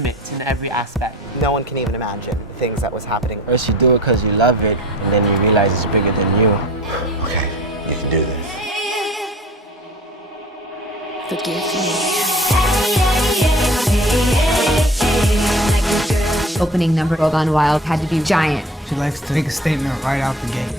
limit in every aspect. No one can even imagine the things that was happening. First you do it because you love it, and then you realize it's bigger than you. Okay, you can do this. Forgive me. Opening number, Girl Gone Wild, had to be giant. She likes to make a statement right out the gate.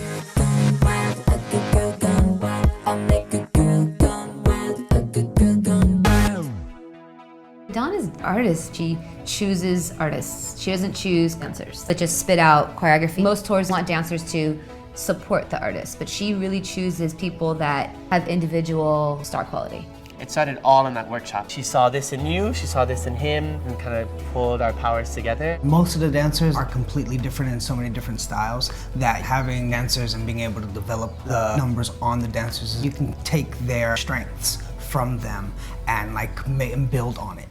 Madonna's an artist. She chooses artists. She doesn't choose dancers that just spit out choreography. Most tours want dancers to support the artist, but she really chooses people that have individual star quality. It started all in that workshop. She saw this in you, she saw this in him, and kind of pulled our powers together. Most of the dancers are completely different in so many different styles that having dancers and being able to develop the numbers on the dancers, you can take their strengths from them and and build on it.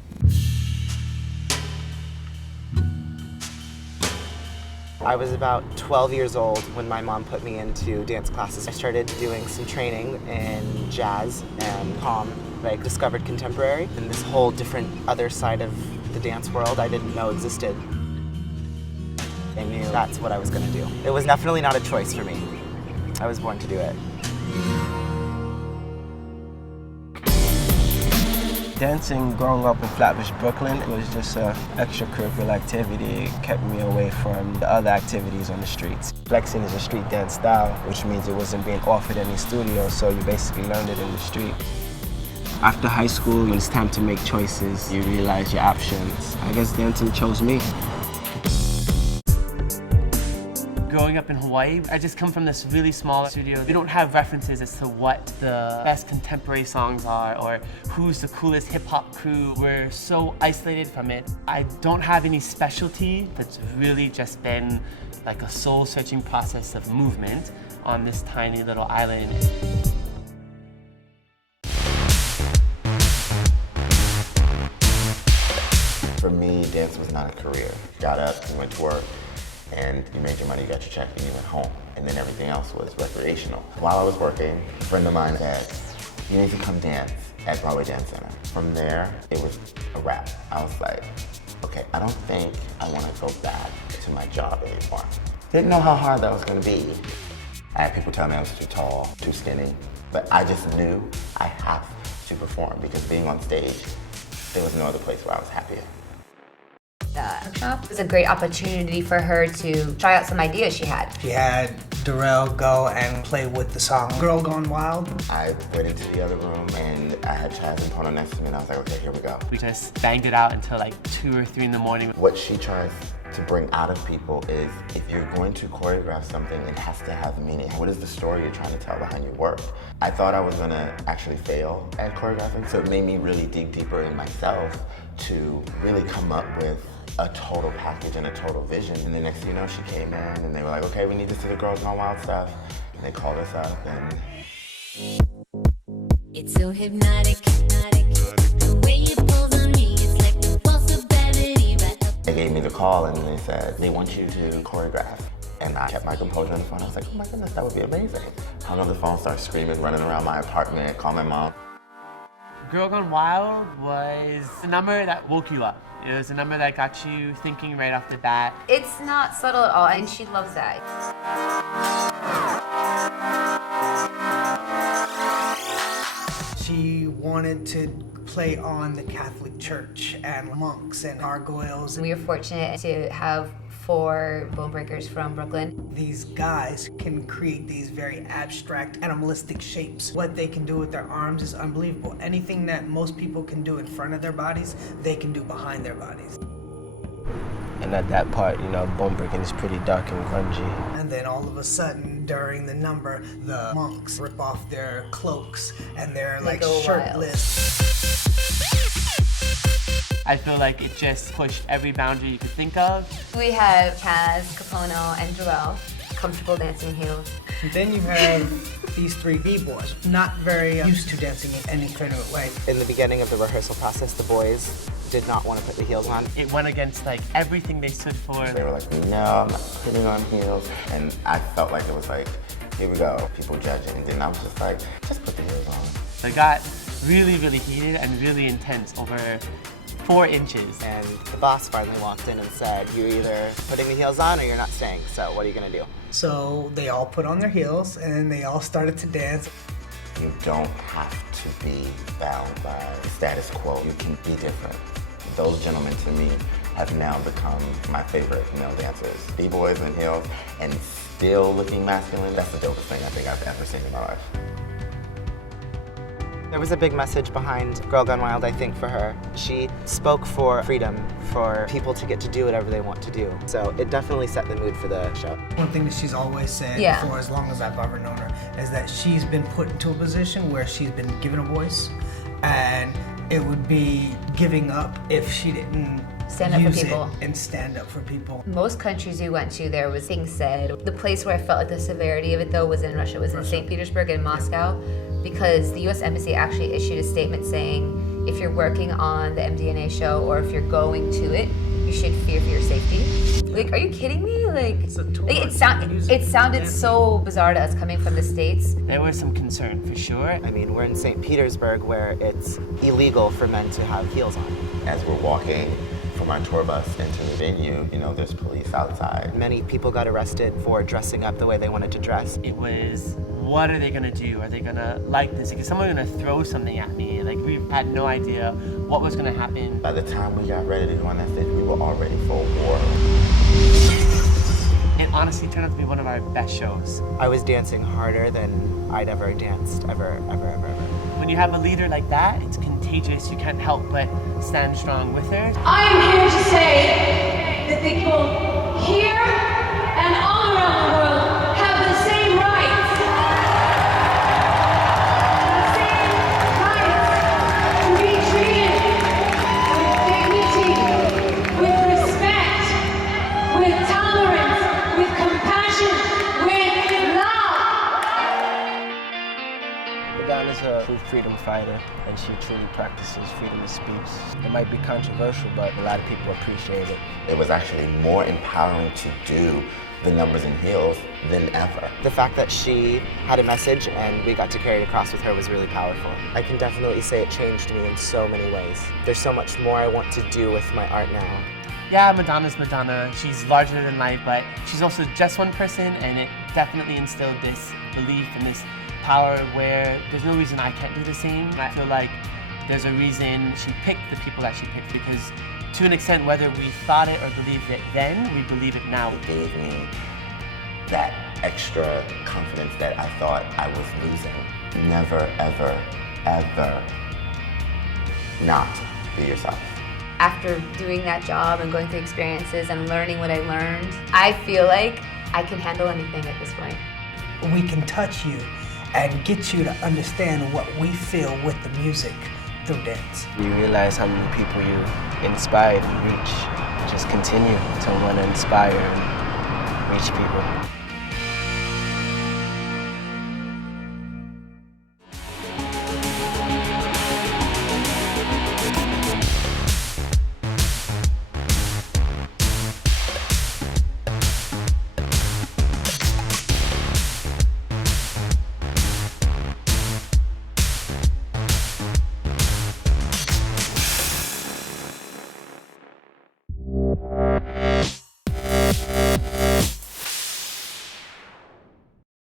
I was about 12 years old when my mom put me into dance classes. I started doing some training in jazz and pom. I discovered contemporary and this whole different other side of the dance world I didn't know existed. I knew that's what I was going to do. It was definitely not a choice for me. I was born to do it. Dancing, growing up in Flatbush, Brooklyn, it was just an extracurricular activity. It kept me away from the other activities on the streets. Flexing is a street dance style, which means it wasn't being offered in any studio, so you basically learned it in the street. After high school, when it's time to make choices, you realize your options. I guess dancing chose me. Growing up in Hawaii, I just come from this really small studio. We don't have references as to what the best contemporary songs are or who's the coolest hip-hop crew. We're so isolated from it. I don't have any specialty. That's really just been like a soul-searching process of movement on this tiny little island. For me, dance was not a career. Got up, you went to work, and you made your money, you got your check, and you went home. And then everything else was recreational. While I was working, a friend of mine said, you need to come dance at Broadway Dance Center. From there, it was a wrap. I was like, okay, I don't think I want to go back to my job anymore. Didn't know how hard that was going to be. I had people tell me I was too tall, too skinny, but I just knew I have to perform because being on stage, there was no other place where I was happier. The workshop was a great opportunity for her to try out some ideas she had. She had Darrell go and play with the song Girl Gone Wild. I went into the other room and I had Chaz and Pono next to me and I was like, okay, here we go. We just banged it out until like 2 or 3 in the morning. What she tries to bring out of people is if you're going to choreograph something, it has to have meaning. What is the story you're trying to tell behind your work? I thought I was gonna actually fail at choreographing, so it made me really dig deeper in myself to really come up with a total package and a total vision. And the next thing you know, she came in and they were like, okay, we need to see the Girls Gone Wild stuff. And they called us up and... It's so hypnotic, the way you pulls on me, it's like the pulse of gravity right up. They gave me the call and they said, they want you to choreograph. And I kept my composure on the phone. I was like, oh my goodness, that would be amazing. Hung up the phone, started screaming, running around my apartment, called my mom. Girl Gone Wild was a number that woke you up. It was a number that got you thinking right off the bat. It's not subtle at all, and she loves that. She wanted to play on the Catholic Church and monks and gargoyles. We were fortunate to have 4 bone breakers from Brooklyn. These guys can create these very abstract, animalistic shapes. What they can do with their arms is unbelievable. Anything that most people can do in front of their bodies, they can do behind their bodies. And at that part, you know, bone breaking is pretty dark and grungy. And then all of a sudden, during the number, the monks rip off their cloaks and they're like shirtless. I feel like it just pushed every boundary you could think of. We have Chaz, Capono, and Darrell, comfortable dancing in heels. And then you have these 3 b-boys, not very used to dancing in any kind of way. In the beginning of the rehearsal process, the boys did not want to put the heels on. It went against like everything they stood for. They were like, no, I'm not putting on heels. And I felt like it was like, here we go, people judging. And then I was just like, just put the heels on. It got really, really heated and really intense over 4 inches. And the boss finally walked in and said, "You're either putting the heels on or you're not staying, so what are you gonna do?" So they all put on their heels and they all started to dance. You don't have to be bound by the status quo. You can be different. Those gentlemen, to me, have now become my favorite male dancers. B-boys in heels and still looking masculine. That's the dopest thing I think I've ever seen in my life. There was a big message behind Girl Gone Wild, I think, for her. She spoke for freedom, for people to get to do whatever they want to do. So it definitely set the mood for the show. One thing that she's always said Yeah. for as long as I've ever known her is that she's been put into a position where she's been given a voice, and it would be giving up if she didn't Stand up for use it people. and stand up for people. Most countries we went to, there was things said. The place where I felt like the severity of it, though, was in Russia. Was in St. Petersburg and Moscow, because the U.S. Embassy actually issued a statement saying if you're working on the MDNA show or if you're going to it, you should fear for your safety. Like, are you kidding me? Like it sounded so bizarre to us coming from the States. There was some concern for sure. I mean, we're in St. Petersburg where it's illegal for men to have heels on. As we're walking from our tour bus into the venue, you know, there's police outside. Many people got arrested for dressing up the way they wanted to dress. It was, what are they gonna do? Are they gonna like this? Is someone gonna throw something at me? Like, we had no idea what was gonna happen. By the time we got ready to go on that stage, we were all ready for war. It honestly turned out to be one of our best shows. I was dancing harder than I'd ever danced, ever. When you have a leader like that, it's contagious. You can't help but stand strong with her. I am here to say that the people here and all around the world have the same rights. The same rights to be treated with dignity, with respect, with tolerance, with compassion, with love. Madonna's a true freedom fighter, and she truly practices freedom of speech. It might be controversial, but a lot of people appreciate it. It was actually more empowering to do the numbers in heels than ever. The fact that she had a message and we got to carry it across with her was really powerful. I can definitely say it changed me in so many ways. There's so much more I want to do with my art now. Yeah, Madonna's Madonna. She's larger than life, but she's also just one person, and it definitely instilled this belief and this power where there's no reason I can't do the same. I feel like there's a reason she picked the people that she picked, because to an extent, whether we thought it or believed it then, we believe it now. It gave me that extra confidence that I thought I was losing. Never, ever, ever not be yourself. After doing that job and going through experiences and learning what I learned, I feel like I can handle anything at this point. We can touch you and get you to understand what we feel with the music through dance. You realize how many people you inspired and reach. Just continue to want to inspire and reach people.